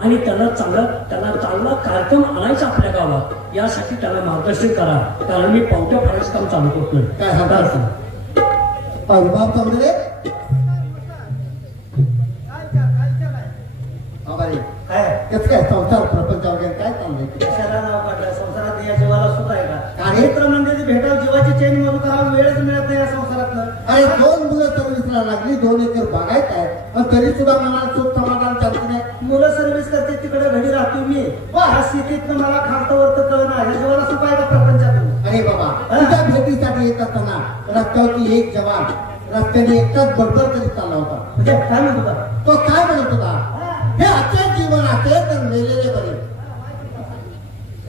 आणि त्याला चांगला कार्यक्रम आणायचा आपल्या गावात, यासाठी त्याला मार्गदर्शन करा, कारण मी पावत्या फाडायचं काम चालू करतोय. काय सांगता बाप समजले काय संसार प्रपंच वगैरे काय चाललंय? कशाला नाव काढलं? संसारात या जीवाला सुख आहे का? कार्यक्रम म्हणजे भेटाव जीवाची चैन मधून करावं, वेळच मिळत नाही या संसारातलं. अरे 2 मुलं सर्व्हिसला लागली, 2 एकर बागायत आहे, पण तरी सुद्धा मला सुख समाधान चालत नाही. मुलं सर्व्हिस करते तिकडे घरी राहतो मी, वा स्थितीत मला खालतं वरतं कळणार, या जीवाला सुख आहे का प्रपंचातून? अरे बाबा, तुझ्या भेटीसाठी येत असताना रस्त्यावरती एक जवान रस्त्याने एकटाच बडबड करीत चालला होता. म्हणजे काय म्हणत होता तो? काय म्हणत होता? हे असेच जीवन असेल तर मेलेले बरे.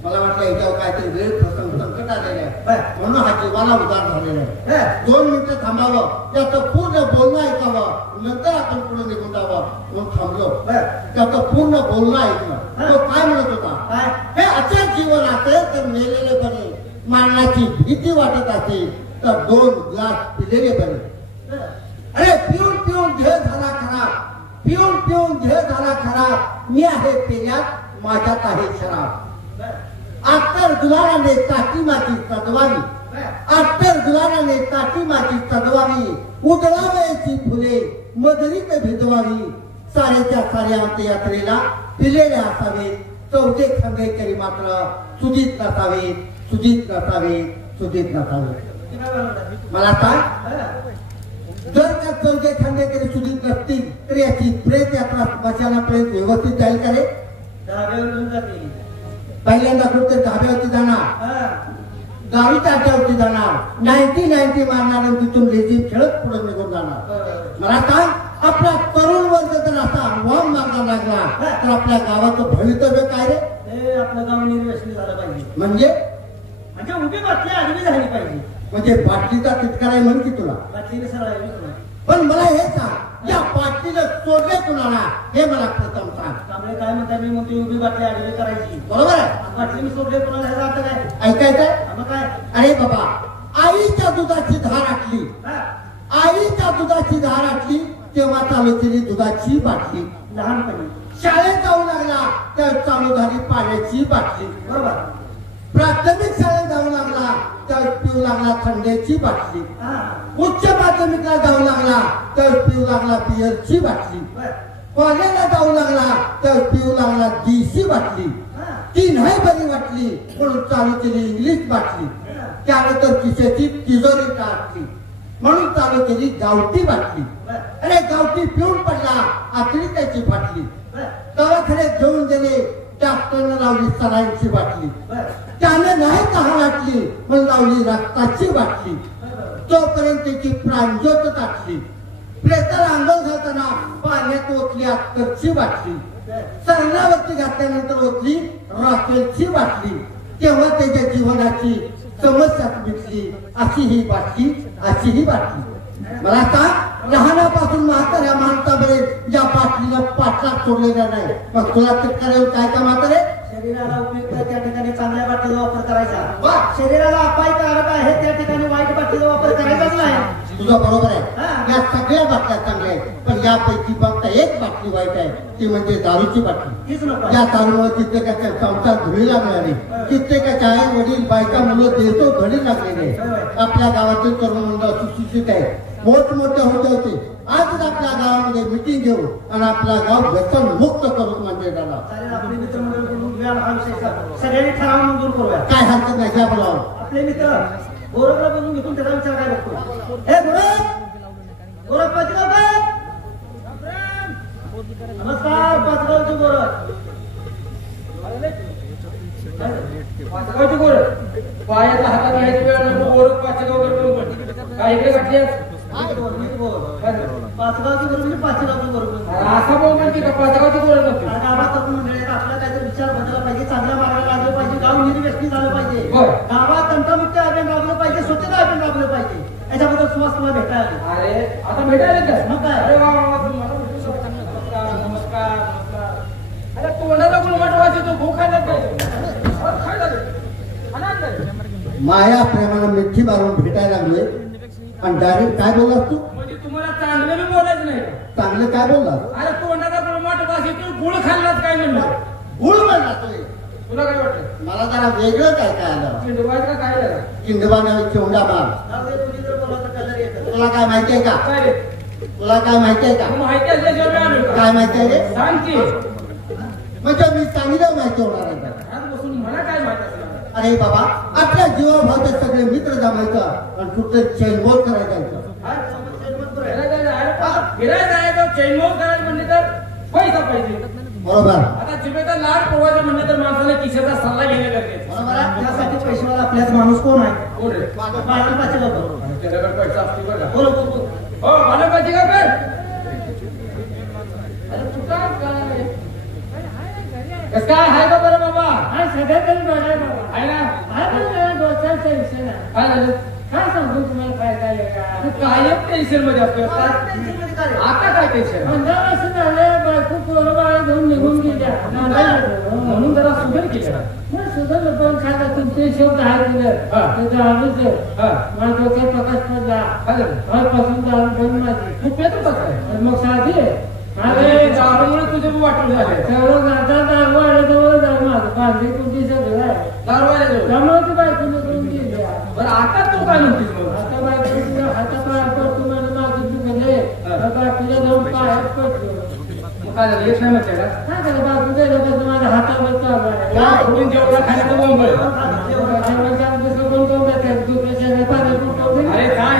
मला वाटलं याच्यावर काहीतरी वेळ प्रसंग संकट आलेलं आहे, म्हणून हा जीवाला उदार झालेला आहे. 2 मिनिटं थांबावं, त्याचं पूर्ण बोलणं ऐकावं, नंतर आपण पुढे निघून जावं म्हणून थांबलो. त्याचं पूर्ण बोलणं ऐकलं. तो काय म्हणत होता? हे असेच जीवन असेल तर मेलेले बरे, मरणाची भीती वाटत असेल तर 2 ग्लास पिलेले बरे. अरे पिऊन पिऊन देह झाला खराब, पिऊन पिऊन देह झाला खराब, मी आहे पेल्यात माझ्यात आहे शराब. अत्तर गुलाराने ताटी माझी सजवावी, अत्तर गुलाराने ताटी माझी सजवावी, उजळावयाची फुले मदरीत भिजवावी, साऱ्याच्या साऱ्या अंत्ययात्रेला पिलेले असावे, चौथे खांदेकरी मात्र सुजित नसावे, सुजित नसावे, सुजित नसावे. मला सांग, जर का चौथे खांदेकरी सुजित नसतील तर याची प्रेत यात्रा स्मशानापर्यंत व्यवस्थित जाईल का रे? पहिल्यांदा कुठे धाब्यावरती जाणार, गाडीच्या अड्ड्यावरती जाणार, 90 मारणार आणि तिथून लेझिम खेळत पुढे निघून जाणार. मला सांग, आपला तरुण वर्ग जर असा अनुभव मारला लागला तर आपल्या गावाचं भवितव्य काय रे? आपलं गाव निर्व्यसनी झालं पाहिजे. म्हणजे उभी बाटली आडवी झाली पाहिजे. म्हणजे बाटलीचा तितका आहे म्हण की तुला? बाटलीने सरळ. पण मला हे सांग, या बाटलीला सोडले कुणाला हे मला प्रथम सांग. त्यामुळे काय म्हणता, मी म्हणतो उभी बाटली आडवी करायची, बरोबर आहे? बाटलीने सोडले कुणाला ह्याचा अर्थ काय? ऐकायचंय? मग काय? अरे बाबा, आईच्या दुधाची धार आटली, आईच्या दुधाची धार आटली तेव्हा चालू केली दुधाची बाटली. लहानपणी शाळेत जाऊ लागला तर चालू झाली पाण्याची बाटली. बरोबर. प्राथमिक शाळेत जाऊ लागला तर पिऊ लागला थंडीची बाटली. उच्च माध्यमिकला जाऊ लागला तर पिऊ लागला बिअरची बाटली. कॉलेजला जाऊ लागला तर पिऊ लागला देशी बाटली. ती नाही बरी वाटली म्हणून चालू केली इंग्लिश बाटली. त्यानंतर खिशाची तिजोरी टाकली म्हणून चालू केली गावठी बाटली. अरे गावठी पिऊन पडला, आखरी त्याची फाटली. दवाखान्यात घेऊन गेले, डॉक्टरने लावली सलाईनची बाटली. त्याने नाही तहान वाटली म्हणून लावली रक्ताची बाटली. तोपर्यंत त्याची प्राणज्योत टाकली. प्रेताला अंघोळ घालताना पाण्यात ओतली अत्तरची बाटली. सरणावरती घातल्यानंतर ओतली रॉकेलची बाटली. तेव्हा त्याच्या जीवनाची समस्या मिटली. अशी ही बाटली, अशी ही बाटली. मला सांग, लहानापासून म्हाताऱ्या माणसापर्यंत या बाटलीला पाठलाग सोडलेला नाही. मग तुला करायला काय का म्हातारे? शरीराला उपयुक्त त्या ठिकाणी चांगल्या बाटलीचा वापर करायचा, शरीराला अपायकारक आहे त्या ठिकाणी वाईट बाटलीचा वापर करायचाच नाही. तुझं बरोबर आहे, या सगळ्या बाटल्या चांगल्या आहेत, पण यापैकी फक्त एक बाटली वाईट आहे, ती म्हणजे दारूची बाटली. या दारूमुळे कित्येकाच्या संसार धुळीला मिळाले, कित्येकाच्या आई वडील बायका मुलं देतो घडी लागलेले. आपल्या गावातील तरुण मंडळ सुशिक्षित आहे, मोठमोठे होते. आजच आपल्या गावामध्ये मिटिंग घेऊ आणि आपला गाव व्यसन मुक्त करू म्हणजे आपले मित्रमंडळ सगळ्यांनी ठराव मंजूर करूया. काय हरकत नाही. घ्या बोलावं आपले मित्र गोरखला बोलून घेऊन त्याचा विचार काय बघतो? हे गोरख पाचगावकर, नमस्कार. पाचगावचे गोरख, पाचगावचे गोरख पायाचा हातात घ्यायचा वेळ नको. गोरख पाचगावकर काय इकडे घातली पाचगावचे गोरख म्हणजे पाचगावचे गोरख असा बोल म्हणजे का? पाचगावचे गोरख नसते. गावात मंडळी आपला काहीतरी विचार बदलला पाहिजे, चांगल्या मार्गाला लागलं पाहिजे, गाव निर्व्यसनी झालं पाहिजे, गावात तंटामुक्त अभियान राबवलं पाहिजे, स्वच्छता अभियान राबवलं पाहिजे. याच्याबद्दल सुवास तुला भेटायला. अरे आता भेटायला काय? मग काय? अरे वा नमस्कार. अरे तोंडाला गुळमट वाजतो, भूक खायला माया प्रेमानं मिठी मारून भेटायला लागलोय आणि डायरेक्ट काय बोललास तू? म्हणजे तुम्हाला चांगलं बी बोलायचं नाही चांगलं काय बोलला अरे तोंडाचा प्रमाट भाषेतून गुळ खाल्लाच काय म्हणलं गुळ म्हणला तोय तुला काय वाटतं मला जरा वेगळं काय काय आलं चिंडवायचं का काय झालं किंडबा नव्हे चोंडा मार तुला काय माहितीये का काय रे तुला काय माहितीये का तू माहिती असल्याशिवाय मी आलो का? काय माहितीये रे सांग की म्हणजे मी चांगलं माहिती होणार आहे का? घरात बसून मला काय माहित असणार अरे बाबा आपल्या जीवाभावाचे सगळे मित्र जमायचं आणि कुठं चैनबोल करायचं फिरायला जायचं चैनमोल करायचं म्हणजे तर पैसा पाहिजे बरोबर आता जिभेचा लाड पोवायचं म्हणलं तर माणसाने खिशाचा सल्ला घेणं गरजेचं बरोबर आहे त्यासाठी पैशावाला आपल्याच माणूस कोण आहे कोण रे बाळापाचे बाबा त्याच्याकडे पैसा असतो बघा बोलो बोलो हो बालकाची का कर अरे तू काय कसं काय आहे का बरं बाबा हा सगळं तरी बरं आहे बाबा. आहे ना हा पण जरा डोक्याचं टेन्शन आहे. काय झालं काय सांगू तुम्हाला काय काय आहे तू का? कायम टेन्शन मध्ये असतो आता काय टेन्शन 15 वर्ष झाले बायको पोरं बाळ घेऊन निघून गेल्या. म्हणून जरा सुधर केलं मग सुद्धा पण खाता तुमचे शब्द आहे दिलं हा. त्याचं आलूच आहे. हा मला डोक्यात प्रकाश पडला काय झालं कालपासून दारू बंद माझी तू पेतो कसं आहे आणि मग साधी आहे. अरे दारूमुळे तुझे वाटून झाले सगळं गाता दारू आल्याजवळ दारू माझं बांधली कुठे सगळं आहे दारू आले त्यामुळे ती बायको निघून गेली. बरं आता तू काय म्हणतेस मग आता बायको हातापाय पडतो मला माझं दुखले बायकोला जाऊन पायात पडतो. मग काय झालं येत नाही म्हणते का काय झालं बायको गेल्यापासून माझ्या हातावर चालू आहे. फोडून जेवढा खाण्याचं बॉम्ब आहे. अरे काय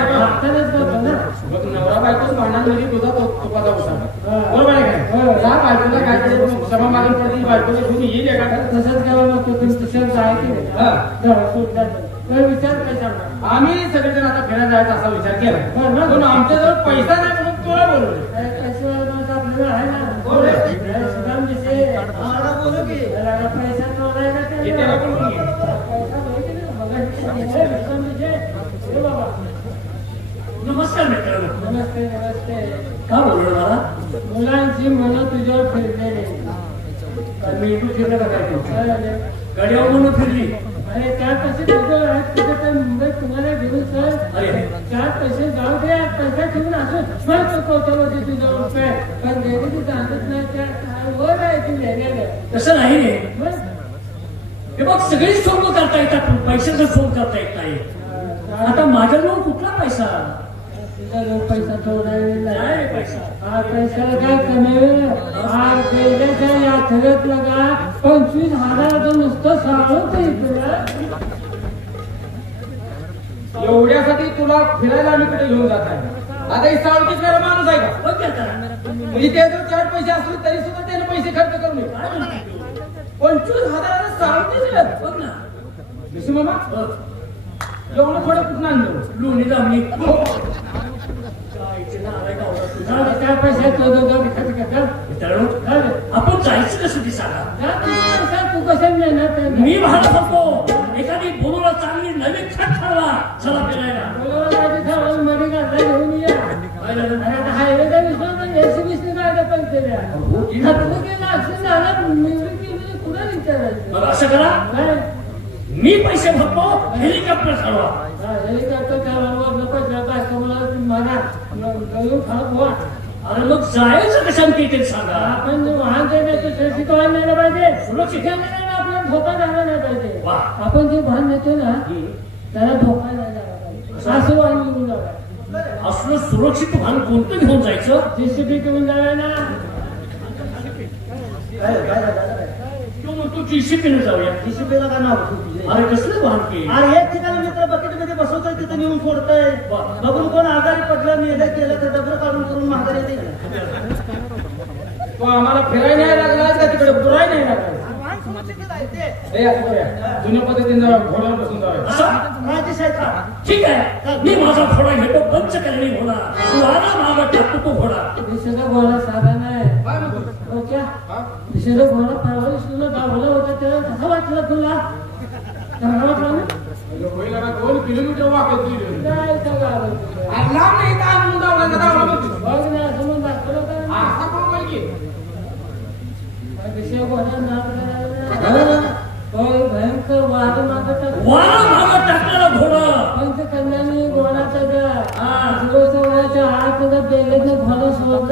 मग नवरा बायकोच भांडण म्हणजे तुझा तुपाचा उसा बरोबर आहे काय या बायकोला काहीतरी क्षमा मागून पडली बायकोला घेऊन येईल एका तसंच करावं लागतं तुमचं शब्द आहे की नाही विचार काय सांगा. आम्ही सगळेजण आता फिरायला जायचा असा विचार केला बरं ना. पण आमच्याजवळ पैसा नाही म्हणून तुला बोलवलं आपल्याला आहे ना बोल रे. सुदाम दिसे आम्हाला बोलू की पैसा तोडाय का हे त्याला पण बोलू घे. पैसा बघितलं ना बघा सुदाम दिसे हे बाबा नमस्कार मित्रांनो नमस्ते नमस्ते. का बोललो मला मुलांची मनं तुझ्यावर फिरलेली मी इकडून फिरलं का काय ते? अरे गाडीवर म्हणून फिरली चार पैसे तुझं आहेत तिथे तर मुंबईत तुम्हाला घेऊन सर अरे 4 पैसे जाऊ दे पैसा ठेवून असं मग कोथळवते तुझं रुपये पण गेली ती जाणत नाही त्या वर आहे ती नेलेलं तसं नाही रे बस हे बघ सगळीच सोंग करता येतात पैशाचा सोंग करता येत नाही आता माझ्याजवळ कुठला पैसा तुझा जो पैसा तोडायला नाही रे पैसा हा पैशाला काय कमी हा पहिल्याच्या यात्रेत लगा 25,000 नुसतं सांगत तुला एवढ्यासाठी तुला फिरायला आम्ही कुठे घेऊन जात आहे आता ही सावळकीच मेरा माणूस आहे का बघ आता. म्हणजे ते जर 4 पैसे असले तरी सुद्धा त्याने पैसे खर्च करू नये काय म्हणते तू? 25,000 सावळकीच बघ ना विसू मामा बघ. एवढं थोडं कुठं आणलं लोणी जमली काय इथे ना आलाय का होता तुझा? 4 पैशात तो खर्च कर मित्रांनो आपण जायचं कसं ती सांगा तू कसं नेणार मी म्हणत होतो एखादी बोलूला चांगली नवीन खट ठरवा चला फिरायला मध्ये गाडला घेऊन या काय झालं? हायवेचा विश्वास एसबीसी गाड्या पण केल्या खर्च केला असं झालं निवडून केली कुणा विचारायचं मग असं करा काय मी पैसे भरतो हेलिकॉप्टर ठरवा हेलिकॉप्टर त्यावर नको बायको मला गळून खात व्हा अरे मग जायचं कशाने ते सांगा आपण वाहन देण्याचं सुरक्षित वाहन नेलं पाहिजे सुरक्षित आपल्याला धोका झाला नाही पाहिजे वा. आपण जे वाहन नेतो ना त्याला धोका नाही झाला पाहिजे असं वाहन घेऊन जावं असलं सुरक्षित वाहन कोणतं घेऊन जायचं जेसीबी घेऊन जावे ना तो म्हणतो जीसीपीने जाऊया जीसीपीला का नाव तुझे अरे कसलं वाहन की अरे एक ठिकाणी मित्र बकेट मध्ये बसवतोय तिथे नेऊन सोडतोय बघून कोण आजारी पडलं मेलं केलं तर डबल काढून करून महागारी येते तो आम्हाला फिरायला नाही लागला का तिकडे बुराय नाही लागला हे असं करूया जुन्या पद्धतीने जाऊया घोड्यावर बसून जाऊया असं माझी शाखा ठीक आहे मी माझा घोडा घेतो पंचकर्णी घोडा तू आला मागा टाकतो तो घोडा दिशेला घोडा साधा नाही काय म्हणतो हो क्या दिशेला घोडा परवा तुला गावला होता तेव्हा कसं वाटलं तुला चांगलं वाटलं ना होईल आता 2 किलोमीटर वाकत गेली काय सगळं तुला आणि लांब नाही का म्हणून दावला म्हणतो बघ ना असं म्हणून दाखवलं का असा कोण बोल की दिशे घोडा नाक भयंकर वाद मागत वारा मागा टाकलेला घोडा पंचकन्याने घोडाचा आत गेले घोडा सोडला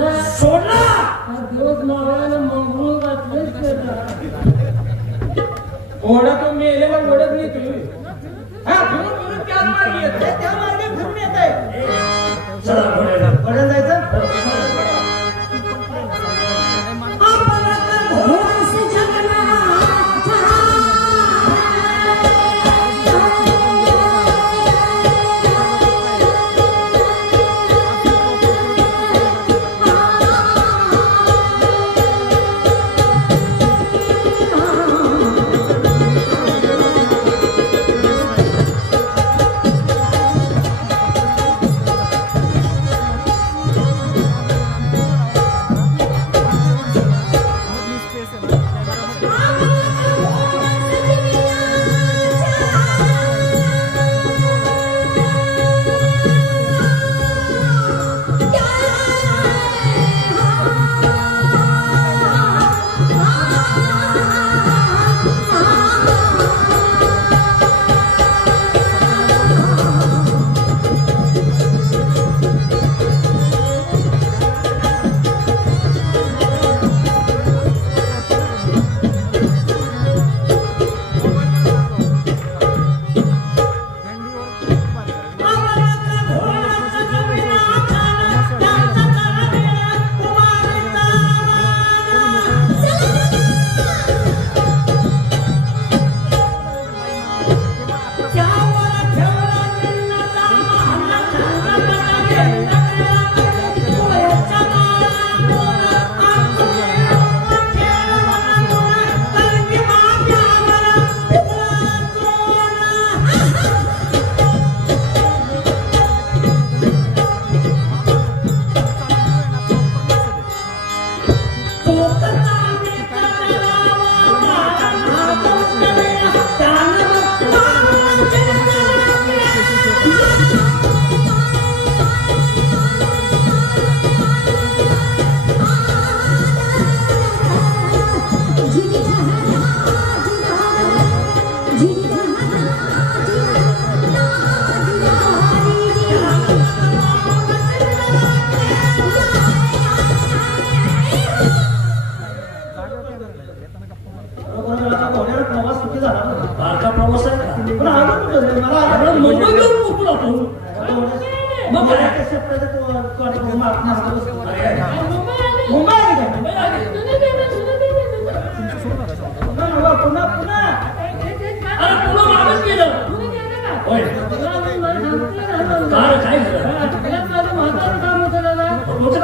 त्या शेपटाच्या तोंडात मारून असं बसतो. मुंबई आली का? मुंबई आली. पुन्हा पुन्हा अरे पुन्हा मागच गेलं होय कार काय झालं माझं महत्वाचं काम होतं दादा.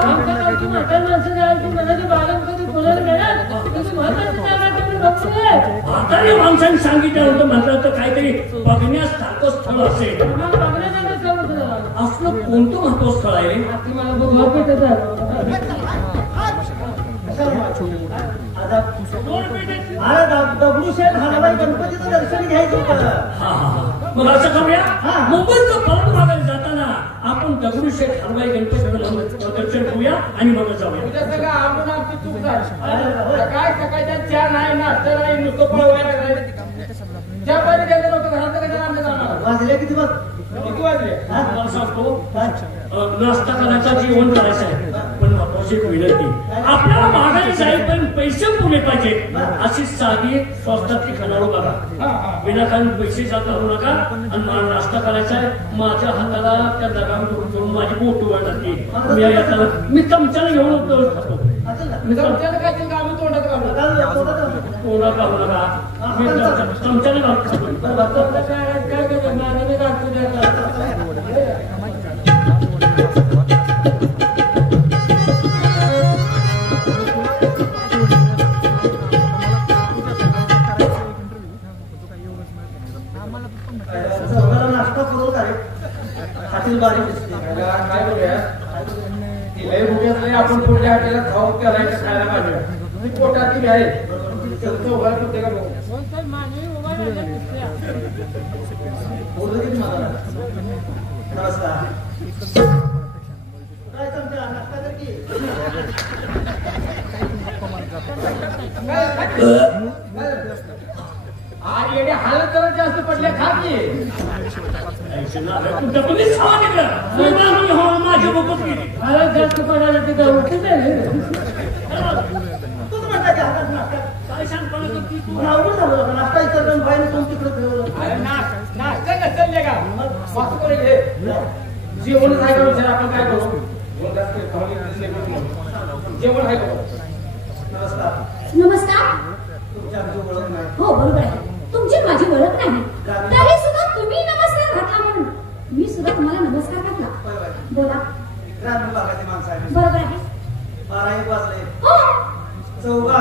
आमच्या गावची म्हातारी माणसं जायची म्हणाली बागेत कधी बोलायला मिळाल तुझी महत्वाची जागा तुम्ही बघतोय. म्हातारी माणसांनी सांगितलं होतं म्हटलं तर काहीतरी बघण्यासारखं स्थळ असेल. मला बघण्याचं स्थळ होतं दादा. असलं कोणतं महत्व स्थळ आहे आता मला बघू वाटत दगडूशेठ हलवाई गणपतीचं दर्शन घ्यायचं होतं. मग असं करूया मुंबईचं पलट मागायला जाताना आपण दगडूशेठ हलवाई गणपतीचं दर्शन करूया आणि मग जाऊया. तुझ्या सगळं आवडून आमची चूक झाली. काय सकाळच्या चहा नाही नाश्ता नाही नुसतं पळवायला लागलाय. ज्या पहिले गेले नव्हतं घरात कधी आमच्या जाणार वाजले किती बघ किती वाजले मला सांगतो नाश्ता करायचा जेवण करायचं आहे पण महत्वाची एक विनंती आपल्याला माघारी जाईपर्यंत पैसे पुरे पाहिजे अशी साधी स्वस्तातली खाणारू बघा विनाकारण पैसे जात करू नका आणि मला नाश्ता करायचा आहे माझ्या हाताला त्या दगाम करून माझी बोट उघडणार मी चमच्याला घेऊन खातो मी चमच्याला काय ते आम्ही तोंडात घालू तोंडात घालू नका मी चमच्याला घालून खातो काय करतो माझ्याने काढतो नाश्ता करून काय हातील बारीक दिसते. काय करूया लय भुक्यात आपण पुढल्या हॉटेलात खाऊ करायचं खायला पाहिजे पोटात ती आहे उभार होते का नमस्कार काय तुमचा नाश्ता कर की आज येणे हालत जरा जास्त पडल्या खा की तुमच्या कोणीच खावा तिकडं माझी बोकच गेली मला जास्त पडायला ते जाऊ कुठे तूच म्हणता की हातात नाश्ता काय सांगतो की तू अवघड झालं होतं. नाश्ता इतर बाहेर कोण तिकडे फिरवलं अरे नाश्ता नसेल का वाचू करे घे जेवण आहे का विचार आपण काय करू जेवण आहे का नमस्कार नमस्कार. तुमच्या आमची ओळख नाही. हो बरोबर आहे तुमची माझी ओळख नाही तरी सुद्धा तुम्ही नमस्कार घातला म्हणून मी सुद्धा तुम्हाला नमस्कार घातला. बोला. ग्रामीण भागाची माणसं आहे. बरोबर आहे. 12-1 वाजले. हो चौघा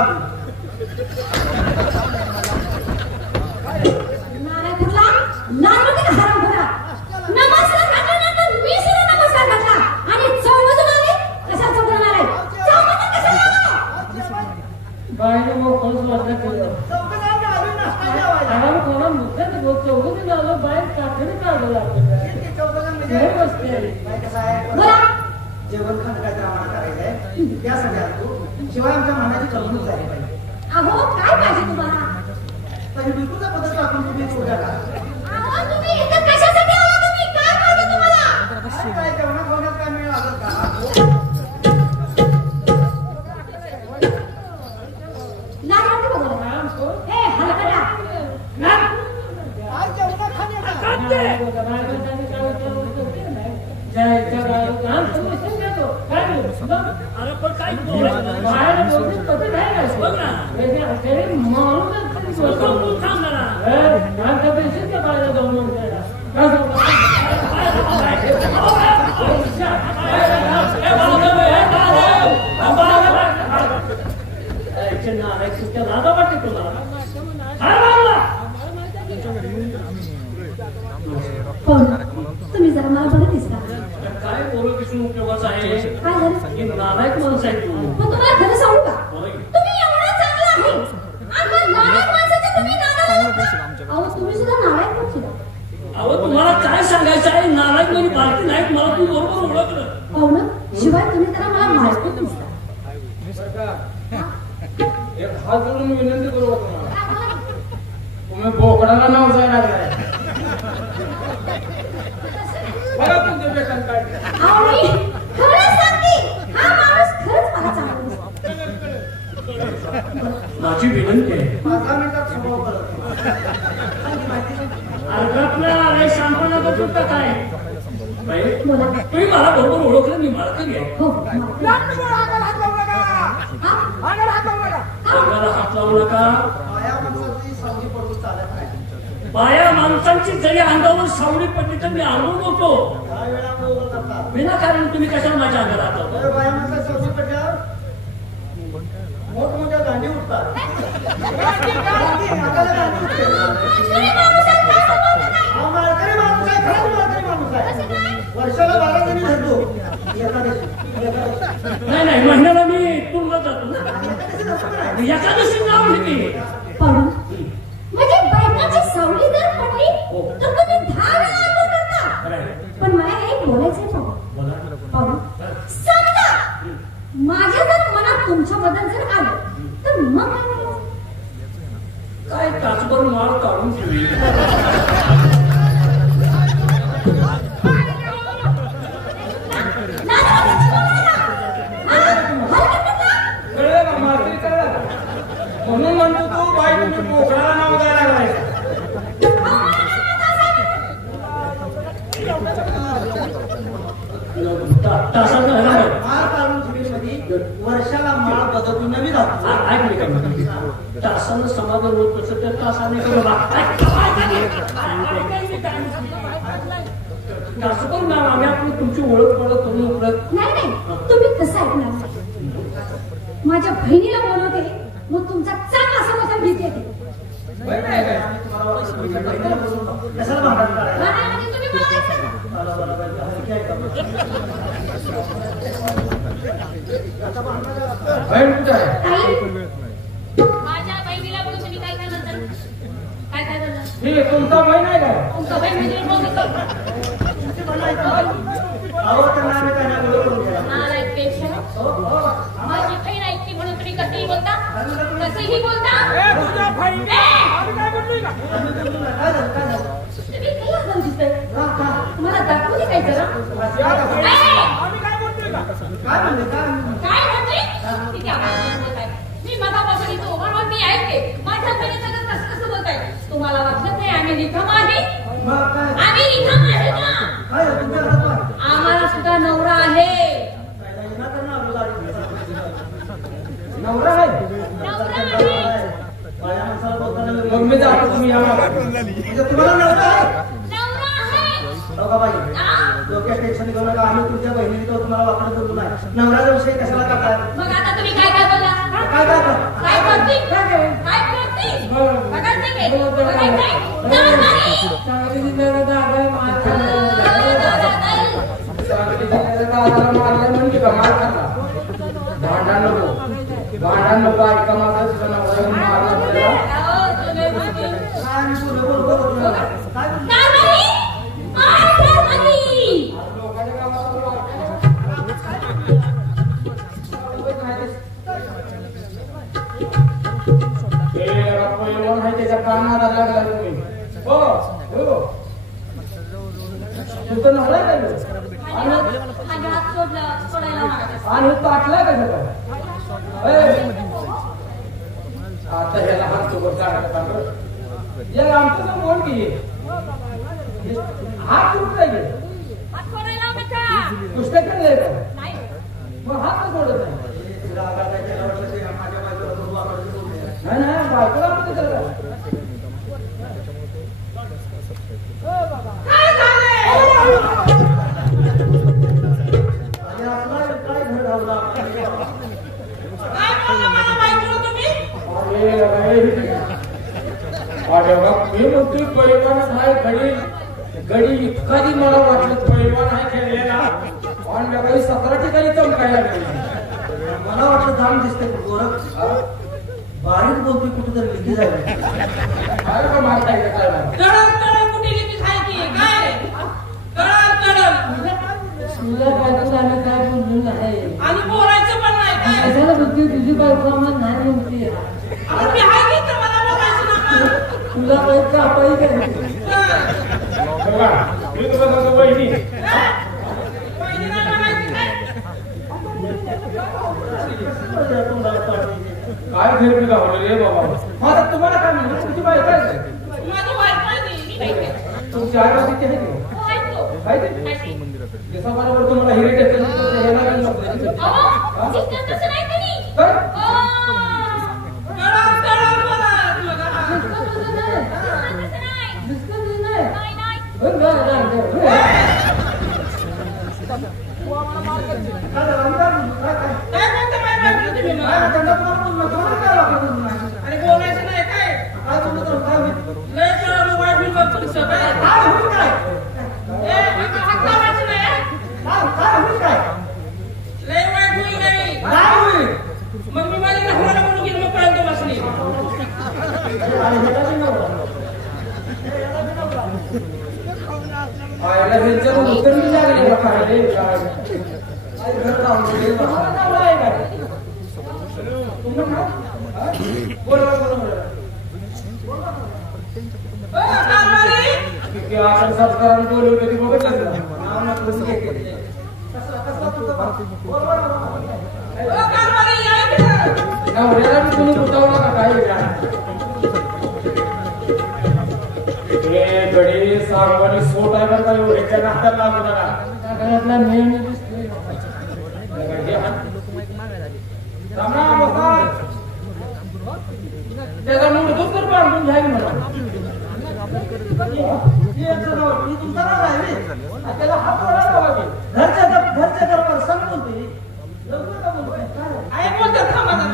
नाराय कुठला लाल मध्ये हराम होता. नमस्कार घातल्यानंतर मी सुद्धा नमस्कार घातला आणि चौघजण आले कशा चौघजण आले चौघजण कशा बाहेर मग खरंच वाटलं केलं चौघांना आम्ही नाश्ता जेवायला. आराम कोणा मुद्द्यात चौघजण आलो बाहेर काठीने काढलं आपल्याला चौघांना म्हणजे हे बसते काय कसं आहे बोला. जेवण खाणं काय तर आम्हाला करायचंय त्यासाठी आलो. शिवाय आमच्या मनाची कल्पना झाली पाहिजे. अहो काय पाहिजे तुम्हाला. पण बिलकुलचा पदार्थ आपण तुम्ही सोडा का अहो तुम्ही इथं कशासाठी आला तुम्ही काय पाहिजे तुम्हाला. काय जेवणात होण्यात काय मिळालं का लाल वाटते बघा. हे हलकटा आज जेवणा खाण्याचा अरे पण काय लादा वाटते तुला तुम्ही जरा मला बरं दिसता. काय बोलू किसून उपयोगाचं आहे काय झालं नालायक माणूस आहे तू पण तुम्हाला खरं सांगू का तुम्ही एवढा चांगला आहे आणि नालायक माणसाच्या तुम्ही नादाला लागता. अहो तुम्ही सुद्धा नालायक होत सुद्धा. अहो तुम्हाला काय सांगायचं आहे नालायक म्हणजे बाकी नाहीत मला तू बरोबर ओळखलं हो ना शिवाय तुम्ही त्याला मला मारत दिसता. एक हात जोडून विनंती करू का तुम्हाला तुम्ही बोकडाला नाव जायला लागलाय बघा तुमच्या पेशात काय अहो मी खरंच सांगते हा माणूस खरंच मला चांगला दिसतो. माझी विनंती आहे 5 मिनिटात स्वभाव करत अर्घातला अरे सांगू नका तुमचं काय बाई, बोला. तुम्ही मला बरोबर ओळखलं, मी मालकरी आहे. हो अंगाला हात लावू नका. बाया माणसाची सावली पडून चालत नाही. बाया माणसांची जरी अंगावर सावली पडली तर मी आंघोळ करतो. काही वेळा मोबाईल करतात. विनाकारण तुम्ही कशाला माझ्या अंगाला हात लावता? तर बाया माणसाची सावली पडल्यावर मोठमोठ्या गांधी उठतात. अंगाला गांधी उठते. हा मालकरी माणूस आहे, खरंच मालकरी माणूस आहे. वर्षाला 12 जणी धरतो. एकादशी. नाही, महिन्याला मी तुरुंगात जातो ना. एकादशी धरतो का नाही? एकादशी नाव घेते. पाडू म्हणजे बायकाची सावली जर पडली तर तुम्ही 10 वेळा आंघोळ करता. पण मला एक बोलायचंय पाडू. समजा माझ्या जर मनात तुमच्याबद्दल जर आलं तर मग काय करायचं? काय तासभर माळ काढून ठेवली. म्हणून म्हणतो तू बाई तुम्ही पोखराला नाव द्यायला लागलाय. तासाचं माळ काढून ठेवीमध्ये वर्षाला माळ बदलून नवी राहतो. ऐकले का? तासानं समाधान होत नसेल तर तासाने तासभर नाव आम्ही आपण तुमची ओळख करून उघडत. नाही तुम्ही कसं ऐकणार? माझ्या बहिणीला बोलवते मग तुमचा चांगला समोसा घेते. कशाला भांडण करायचं? म्हणजे तुम्ही बोलायचं. बहीण कुठे आहे? ताई, माझ्या बहिणीला बोलून तुम्ही काय काय नंतर काय काय झालं? ही तुमचा बहीण आहे का? तुमचं बहीण म्हणजे बघितलं अहो त्यांना आम्ही काय नाही बोलवलं केलं. नालायकपेक्षा माझी बहीण ऐकली म्हणून तुम्ही कसंही बोलता, कसंही बोलता. काय झालं? तुम्ही काही हसत दिसताय. का? मला दाखवू दे काय जरा. काय म्हणले? काय काय म्हणते? किती आवाज बोलताय? मी मगापासून इथं उभा राहून मी ऐकते. माझ्या बहिणीचं कसं कसं बोलताय? तुम्हाला वाटत नाही आम्ही रिकाम आहे? मग काय? आम्ही रिकाम आहे ना? काय झालं? तुमच्या घरात काय? आम्हाला सुद्धा नवरा आहे. नवरा आहे. नवरा आहे. बाया माणसाला बोलताना मग मी जातो, तुम्ही या मागे. म्हणजे तुम्हाला नवरा आहे? नवरा आहे. हो का बाई? आ? डोक्यात टेन्शन घेऊ नका. आम्ही तुमच्या बहिणीने तो तुम्हाला वाकडं बोलू नाही. नवऱ्याचा विषय कशाला करताय? मग आता तुम्ही काय काय बोलला? काय काय कर? काय करते? काय करते? बघायचं काय? बघायचंय? सांगलीची जरा दादा दादाला मारलं म्हणजे का मार खाल्ला. भांडण नको ऐका माझं तुझं नवरा मारला आपल्याला. काय आम्ही बोलू बोलतो तुम्हाला? काय बोलू? लोकांच्या कामात पैलवान आहे त्याच्या कानात लागला तुम्ही. हो तुझं नवरा काय आणि ताटला कसं काय? आता ह्याला हात सोबत काढायला याला आमचं कोण की हात तुटला गे पुस्तक केलंय का? मग हात सोडत नाही. नाही बायकोला म्हणते तर मी म्हणतोय पैलवानच आहे. गडी इतकाही मला वाटलं पैलवान आहे खेळलेला आणि काही 17 ठिकाणी चमकायला लागले. मला वाटलं जाण दिसते गोरख बारीक बोलतोय कुठेतरी लिखी जाईल. काय का मारताय का काय कुठे लिखी खायची काय तुझ्या बायकोला आम्ही काय बोललो नाही. आणि बोलायचं पण नाही काय? कशाला बोलते तुझी बायको आम्हाला नाही म्हणते. आता मी आहे की तर मला बोलायचं नका. तुला काही कापाई काय? बघा मी तुला सांगतो वहिनी बहिणीला म्हणायचं काय? काय फिरपी गावलं रे बाबा. आता तुम्हाला काय म्हणलं तुमची बायको आहे माझं वाईट नाही मी बाईक आहे. तुमची आई बाबा किती आहे हो, ऐकतो. काय ते ऐकते. बरोबर तुम्हाला हिरे टेकन तसं नाही तरी अरे बोलायचं नाही काय मग मी माझ्या घराला म्हणून गेलो मग कळतो बसली उत्तर मी लागले संस्काराने बोलवलं ते बघितलं नवऱ्याला मी तुम्ही उतावला का काय गडे सागवानी सोट आहे बरं का एवढ्याच्या नात्यात लागू नका घरातला मेन त्याचा मूळ दुसरं बांधून घ्यायला मला त्याला हात वळायला पाहिजे घरच्या घरावर समजून ते आहे बोलतात का माझा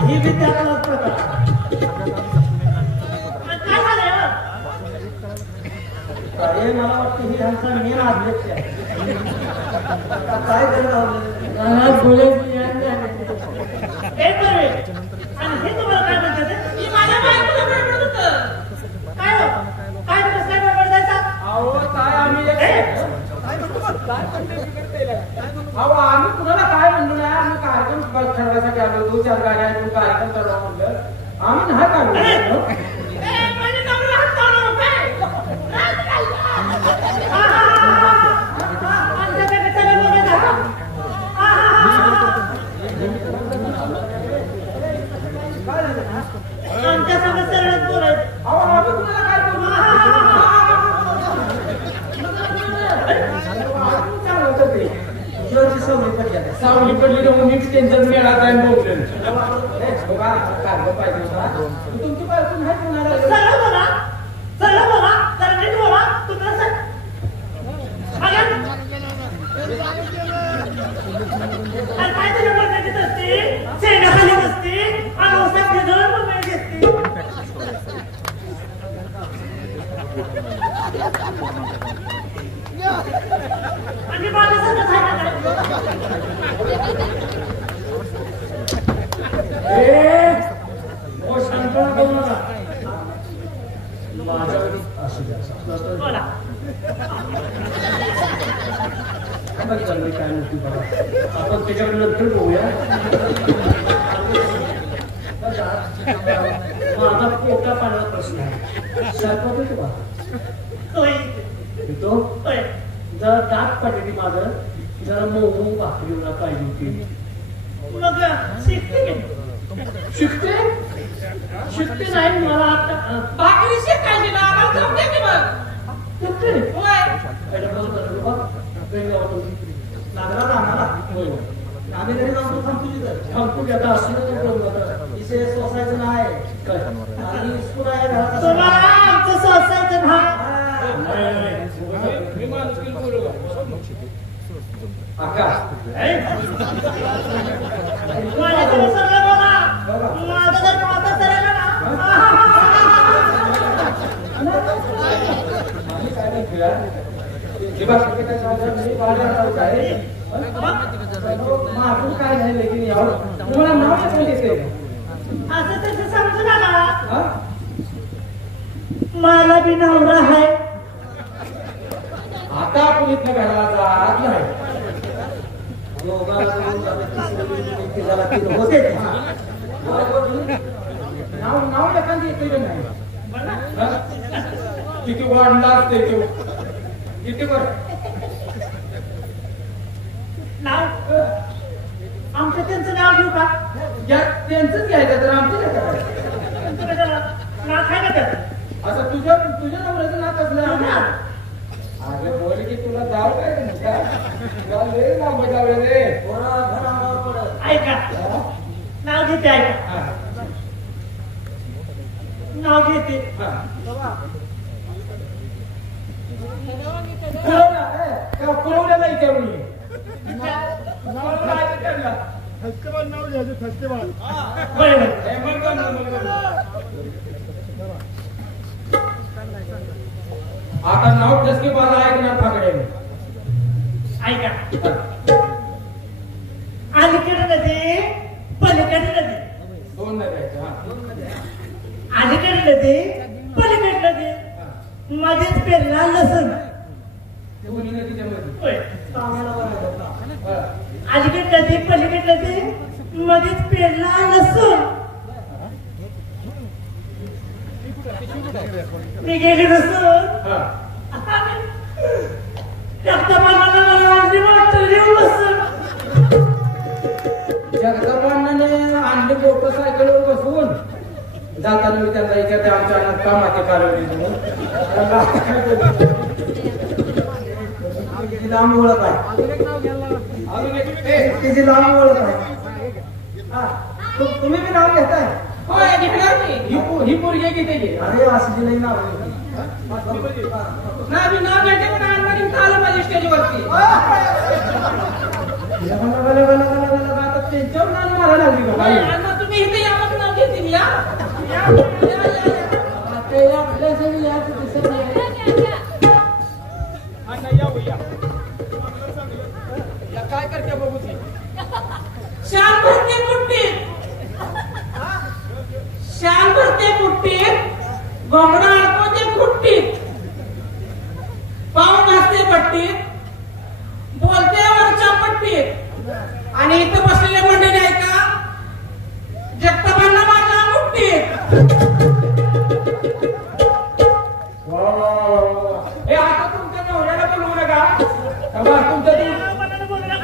ही विद्यार्थ्याला प्रकार काय झालं अरे मला वाटतं ही आमचा मेन अध्यक्ष आहे काय करणार आणि हे तुम्हाला काय म्हणतात मी माझ्या बायकोला बडबडत होतं. काय हो? काय दिवस काय बडबडायचा अहो काय आम्ही अहो आम्ही कुणाला काय म्हणलो नाही आम्ही कार्यक्रम ठरवायसाठी आलो 2-4 गाड्या आहेत कार्यक्रम ठरवा म्हणलं आम्ही नाही काढलो माझ्या नवऱ्याला हात लावला नव्हता. आमच्या समस्याच बोलायचं अहो आम्ही कुणाला काय बोललो सावली पडली तर मीच टेन्शन मिळाला काय बोलले पाहिजे होता तुमची बायको नाही कोणाला चला बोला जरा नीट बोला तुम्हाला काय तुला बोलण्याची असते सेनाखाली असते अनवसात घेऊन बोलण्याची असते आणि माझ्यासारखं शांतपणा करू नका माझ्यावर असू द्या बोला चाललंय काय नव्हती बघा आपण त्याच्याकडे नंतर बघूया माझा पोटा पाण्याचा प्रश्न आहे स्वयंपाक येतो का येतो जरा दात पडलेली माझं जरा मऊ भाकरी होणार पाहिजे होती मग शिकते नाही मला आता भाकरी शिकायची ना आम्हाला जमते की मग शिकते होय लागला राहणार आम्ही घरी जाऊन थांबतो थांबतो की आता असं इथे सोसायचं नाही काय आणि स्कूल आहे घरात आमचं सोसायचं नाही आकाश माझ्याकडे सगळं बोला माझं जर माता सरायला ना मागून काय नाही लेकिन तुम्हाला नाव कसं देते असं तसं समजू नका मला बी नवरा आहे आता आपण इथं घराला जात नाही नाव एखादी येते नाही किती वाढला असते किती बरं नाव आमचं त्यांचं नाव घेऊ का त्यांचंच घ्यायचं तर आमचं काय करायचं त्यांचं कशाला नाक आहे का त्यात? असं तुझ्या नवऱ्याचं नाक असलं अरे बोल की तुला जाऊ काय लांब जाऊ रे ऐका नाव घेते ऐका नाव घेते पुरवण्याला विचारून ये ठसकेबाज नाव घ्यायचं ठसकेबाज आता नाव ठसकेबाज ऐकणार फाकडे ऐका अलीकडे नदी पलीकडे नदी दोन नद्या अलीकडे नदी पलीकडे नदी मध्येच पेरला लसूण दोन्ही नदीच्या मध्ये अलीकडे नदी पलीकडे नदी मध्येच पेरला लसूण मी गेली लसूण जगदमानाने आणली मोटरसायकलवर बसवून जाताना मी त्यांना विचारते आमच्या का माती कालवली म्हणून लांब ओळख आहे तिची लांब ओळख आहे तुम्ही बी नाव घेताय ही पोरगी घेते अरे असली नाही नाव नाव घेते पण आलं माझ्या स्टेजवरती त्यांच्यावर नाव मारायला लागली तुम्ही इथे यावं नाव घेते मी काय करते बघू ती शान भरते कुट्टीत शान भरते कुट्टीत गोमडा अडकवते कुट्टीत पाऊन घासते पट्टीत बोलते वरच्या पट्टीत आणि इथं बसलेले मंडळी आहे का जगताबांना माझ्या मुठ्ठीत हे आता तुमच्या नवऱ्याला बोलवू नका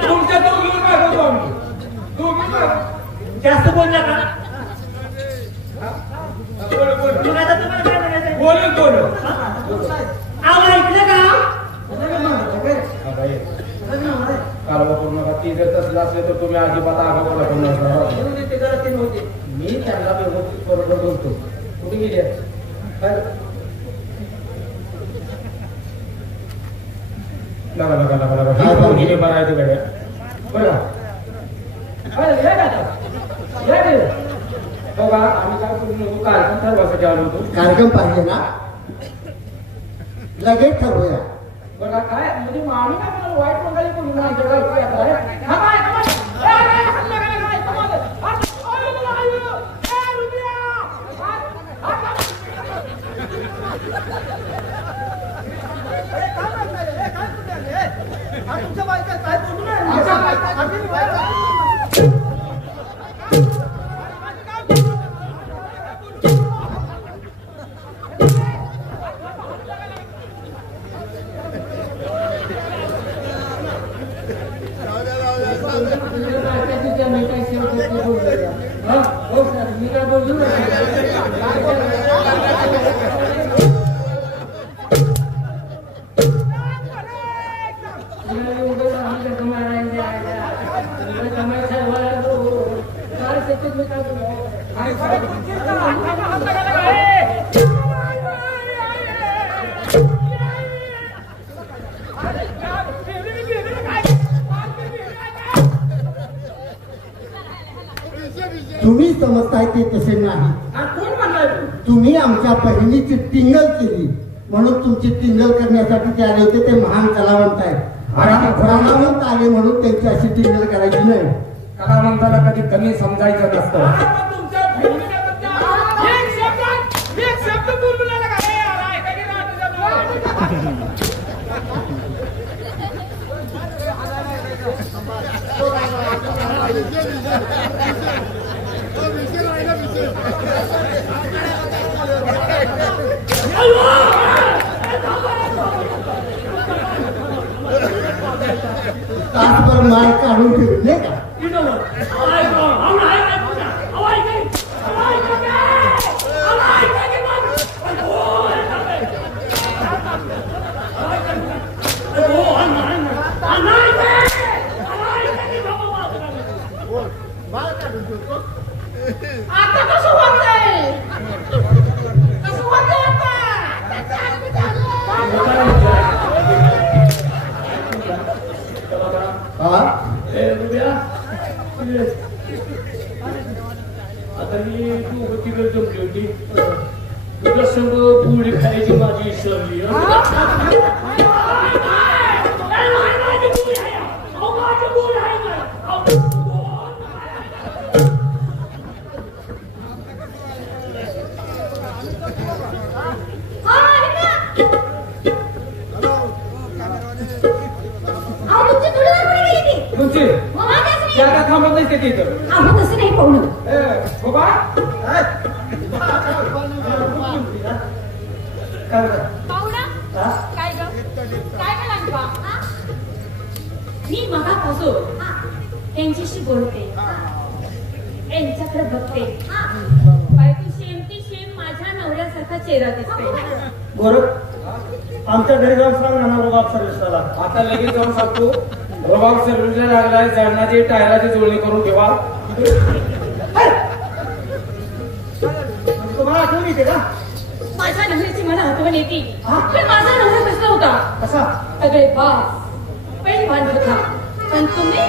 तुमच्या दोघी मागवतो आम्ही दोघी जास्त बोल नका बोल ऐकलं का कालवा करू नका ती जर तसलं असेल तर तुम्ही अजिबात आगाऊ होते मी त्यांना व्यवस्थित बरोबर बोलतो कुठे गेली बरा आहे तू गाड्या बघा आम्ही काय करू कार्यक्रम ठरवायसाठी आलो होतो कार्यक्रम पाहिजे ना लगेच ठरवूया बघा काय म्हणजे आम्ही काय मला वाईट बघायला कोणी तुमच्या बायका काय बोलू नये तुम्ही समजताय ते तसे नाही तुम्ही आमच्या बहिणीची टिंगल केली म्हणून तुमची टिंगल करण्यासाठी ते आले होते ते महान कलावंत आहेत आणि कलावंत आले म्हणून त्यांची अशी टिंगल करायची नाही कलावंताला कधी कमी समजायचं नसतं तासभर मार काढून ठेवले का गुढी खायची माझी इसरली थांबत नाही ते तिथं तसं नाही पाहुणं बाबा पाहुणा काय ग काय लागला मी मगापासून त्यांच्याशी बोलते यांच्याकडे बघते बायको शेमती शेम माझ्या नवऱ्यासारखा चेहरा दिसते बरोबर आमच्या घरी जाऊन सांग ना रोबाब सर्व्हिसला आता लगेच जाऊन सांगतो रोबाब सर्व्हिसला लागलाय जळणाची टायराची जुळणी करून ठेवा तुम्हाला आठवण येते का माझ्या नवऱ्याची मला आठवण येते पण माझा नवरा कसला होता कसा सगळे बास पैलवान होता पण तुम्ही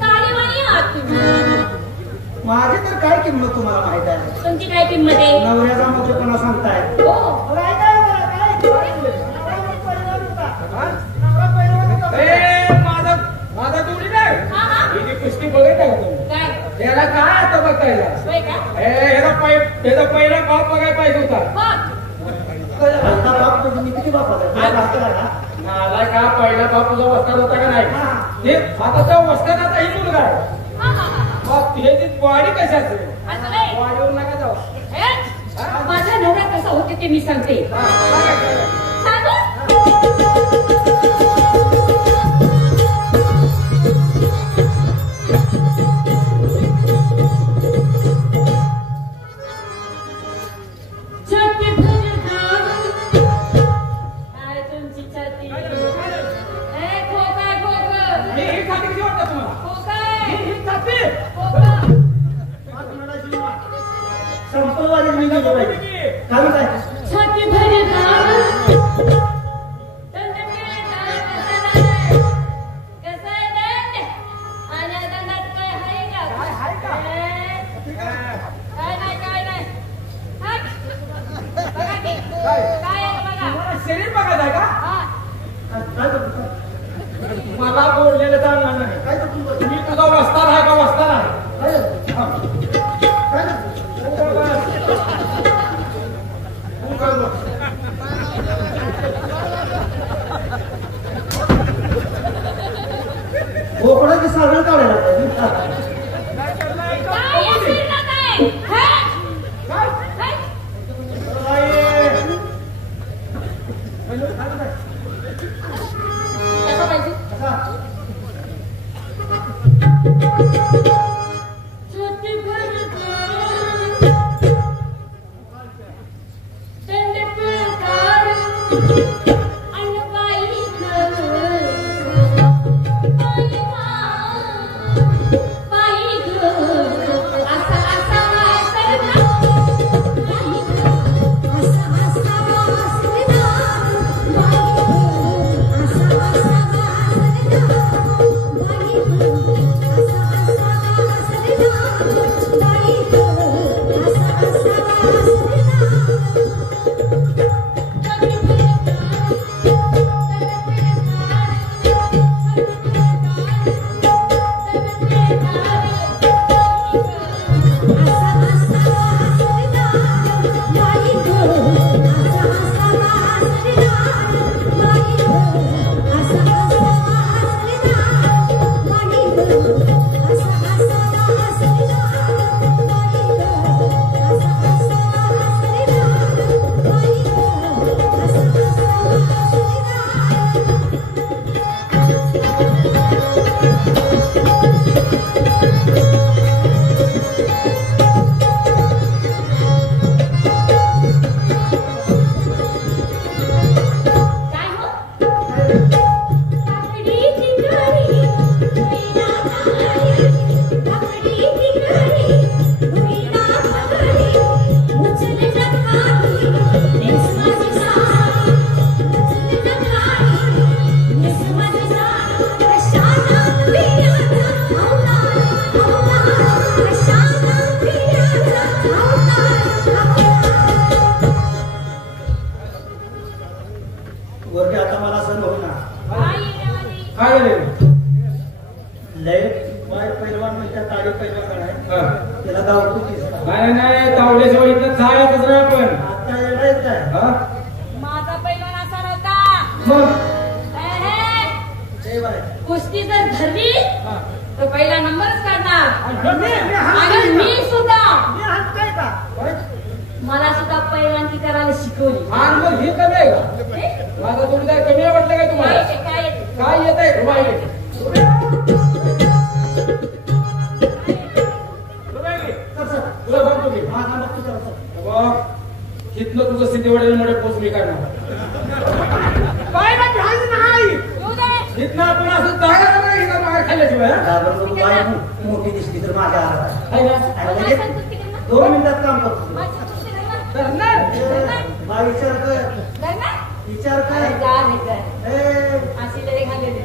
काळीवाणी आहात तुम्ही माझी तर काय किंमत तुम्हाला माहित आहे तुमची काय किंमत आहे नवऱ्याचा मोठेपणा सांगताय हो माझा जोडी नाही ही कुस्ती बघायला काय त्याला काय आता बघायला होय का त्याचा पहिला बाप बघायला पाहिजे होता मी किती बापाचा मला का पहिला बाप तुझा वस्ताद होता का नाही हे आता तो वस्तादाचा ही मुलगा आहे मग हे वाडी कशाची वाडीवर नका जाऊ माझा नवरा कसा होते ते मी सांगते सांगू संपलवादी मी गेलो पाहिजे काय काय छाती भरी शरीर बघायचं आहे का मला बोललेलं चालणार नाही मी तुझा वस्ताद आहे का वस्ताद आहे कोकणाची सागण काढायला माहिती काय माझा पैलवान असा नव्हता. मग कुस्ती जर धरली तर पहिला नंबरच काढणार. आणि मी सुद्धा मला सुद्धा पैलवानकी करायला शिकवली. आणि मग हे कमी आहे का? माझा जोडीदार कमी आहे वाटलं काय तुम्हाला? काय येत आहे तुला सांगतो मी. इथलं तुझं सिद्धेवाडीला मोठे पोच मी करणार. इथनं आपण असं जागा नाही बाहेर खाल्ल्याशिवाय. मोठी दिसली तर माझ्या आहे ना? 2 मिनिटात काम करतो. करणार बा विचार कर. विचार कर. अशी लय घालवले.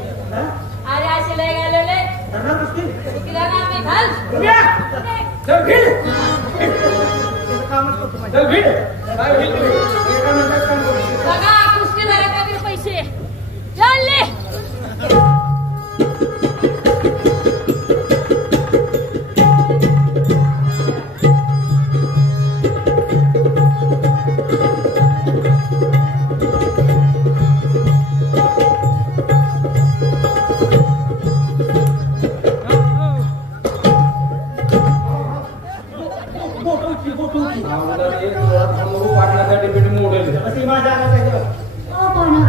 अरे अशी लय घालवले. धरणार कुस्ती चुकीला ना आम्ही घाल. चल भीड. कामच करतो. चल भीड. काय भीड तुम्ही? एका मिनिटात काम करू. बघा कुस्ती जरा कमी पैसे. चालले.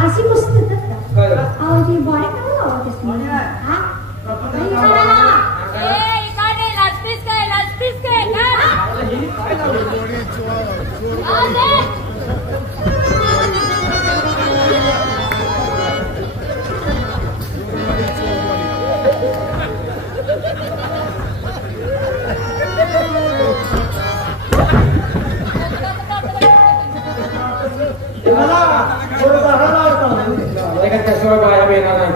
अशी कुस्ती होतात का? ती बॉडी काढून आवडतेस मला. लाजतीस काय लाजतीस काय त्याशिवाय बाया येणार नाही.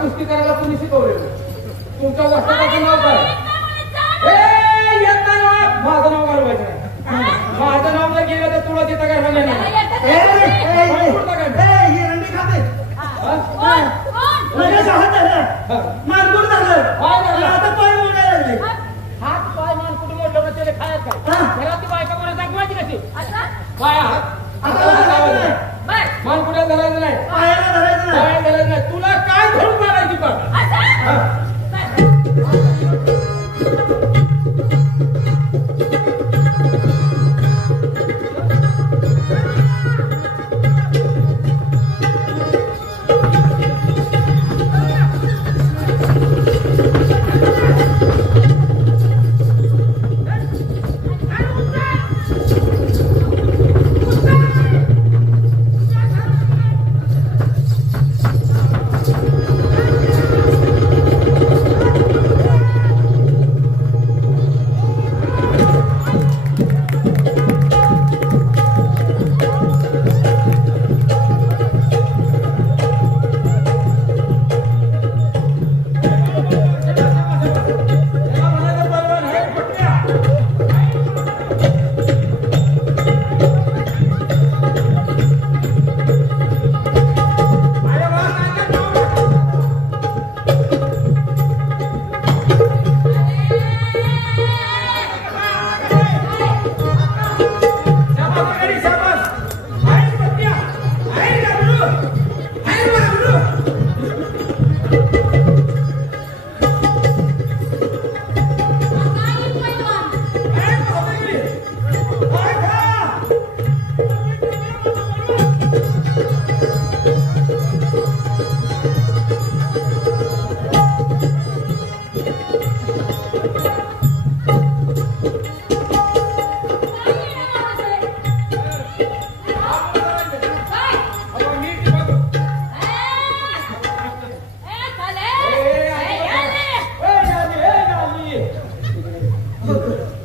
कुस्ती करायला कुणी शिकवलेलं? तुमच्या वस्ताचं नाव काय? येत नाही. माझं नाव घालवायचं नाही. माझं नाव जर गेलं तर तुला तिथं काय सांगायचं नाही. हात पाय मानकुट मोडलं त्याला खायला ती असं पाया बस मान कुठे धरायचं नाही पायाला धरायचं नाही. पाया धरायचं नाही तुला काय धरून मारायची पण असं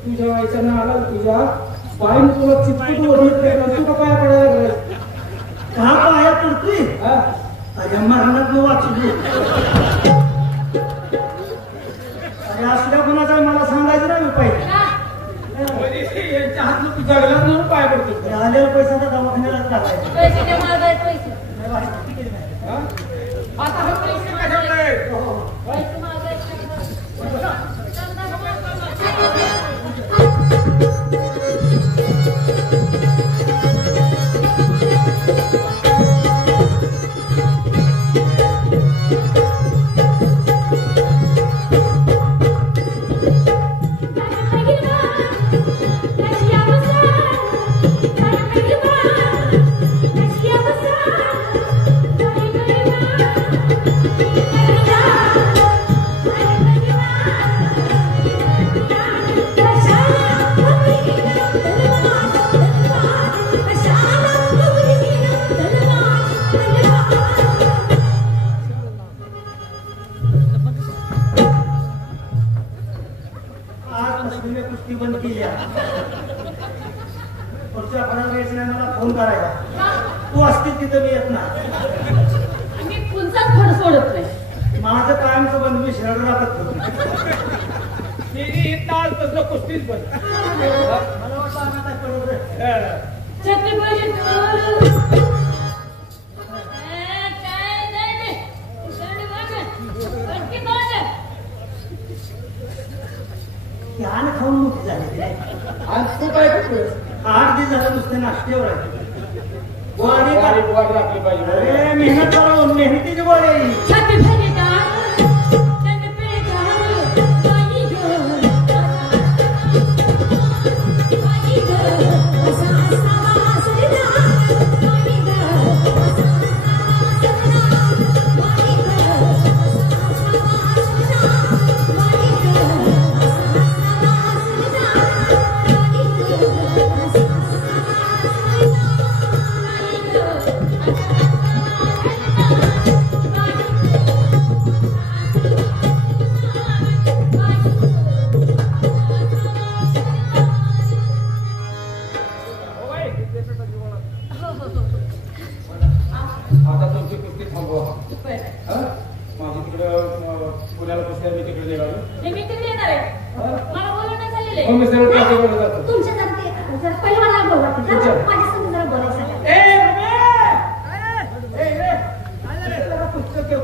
तुझ्या आईच्या नाला तुझ्या बाईने तुला चिपकून ओढून तू का पाया पडायला का पाया पडतोय हा अरे मरणात न वाचली. अरे असल्या कोणाचा मला सांगायचं ना मी पहिले यांच्या हात तू जगला म्हणून पाय पडतो आलेला पैसा तर दवाखान्यालाच टाकायचा. पैसे दे मला बाई, पैसे नाही वाटत किती नाही. हा? आता हा पैसे कशाला पैसे मागायचे. आजपासून मी कुस्ती बंद केली आहे. पुढच्या 15 वेळेस नाही मला फोन करायला. तू असतील तिथं मी येत नाही. मी कुंचाच फड सोडत नाही. माझं कायमचं बंद मी शहर राहत होतो. कुस्तीच पण मला वाटतं आता काय कळलं. छत्रपती ध्यान खाऊन मोठी झाली. आज तू काय करतोय 8 दिवस झाले नुसते नाश्त्यावर आहे. गोळी वाढ राखली पाहिजे अरे मेहनत करून मेहनतीची गोळी. आता तुमची कुस्ती थांबवा. माझी तिकडं पुण्याला कुस्ती मी तिकडे निघालो. मी तिकडे येणार आहे. मला बोलवणं झालेलं मग मी सर्व क्लासेसवर जातो. तुमच्या जर पहिल्यांदा बोलवा माझ्या संग जरा बोलायचं.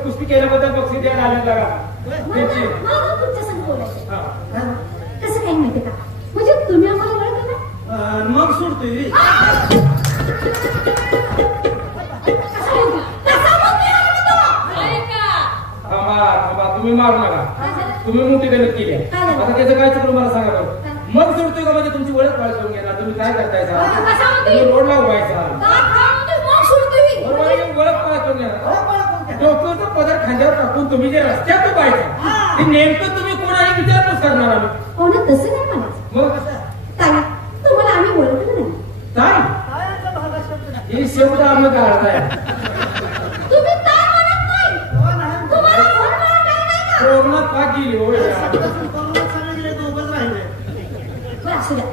कुस्ती केल्याबद्दल बक्षीस द्यायला आले जरा मला तुमच्या संग बोलायचं. कसं काही माहिती का म्हणजे तुम्ही आम्हाला ओळखलं ना मग सोडतोय थांबा तुम्ही मारू नका तुम्ही मोठी गणित केली आता त्याचं काय चुकलं मला सांगा बरं मग सोडतोय का म्हणजे तुमची ओळख पाळ करून घेणार तुम्ही काय करताय तुम्ही रोडला उभायचा ओळख पाळ करून घेणार डोक्याचा पदर खांद्यावर टाकून तुम्ही जे रस्त्यात उभायचा ते नेमकं तुम्ही कोणाही विचारपूस करणार आम्ही तसं नाही म्हणायचं मग ताई तुम्हाला आम्ही ओळखलं नाही काय हे शब्द आम्ही काढताय तुम्ही काय म्हणत नाही तुम्हाला कोण म्हणत नाही का कोरोनात पाक गेली होय बरं असू द्या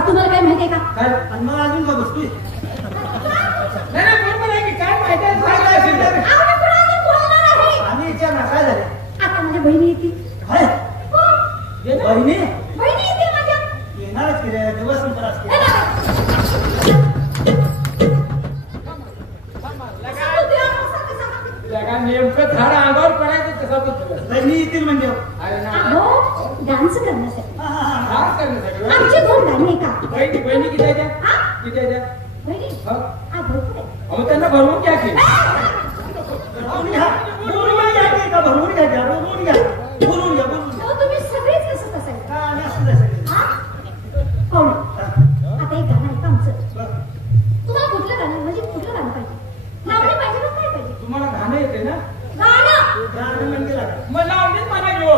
तुम्हाला काय माहिती आहे का काय आणि मग अजून का बसतोय नाही बरोबर आहे की काय माहिती आहे काय असेल तर आम्ही कुणाला बोलणार आहे आणि विचार ना काय झालं आता माझ्या बहिणी येतील काय बहिणी बहिणी येतील माझ्या येणारच की रे दिवस नंतर असते लगा नेमकं झाड अंगावर पडायचं कसं होतं बहिणी येतील म्हणजे अरे ना डान्स करण्यासाठी डान्स करण्यासाठी आमचे दोन गाणी आहे का बहिणी किती आहे त्या किती आहे त्या बहिणी भरपूर आहे अहो त्यांना भरवून घ्या की भरवून घ्या तुम्ही सगळेच कसं असायचं आणि असं जायचं. हो ना आता एक गाणं आहे का आमचं तुम्हाला कुठलं गाणं म्हणजे कुठलं गाणं पाहिजे लावणी पाहिजे का काय पाहिजे तुम्हाला गाणं येते ना गाणं गाणं म्हणजे लागलं. मग लावणीच म्हणा घेऊ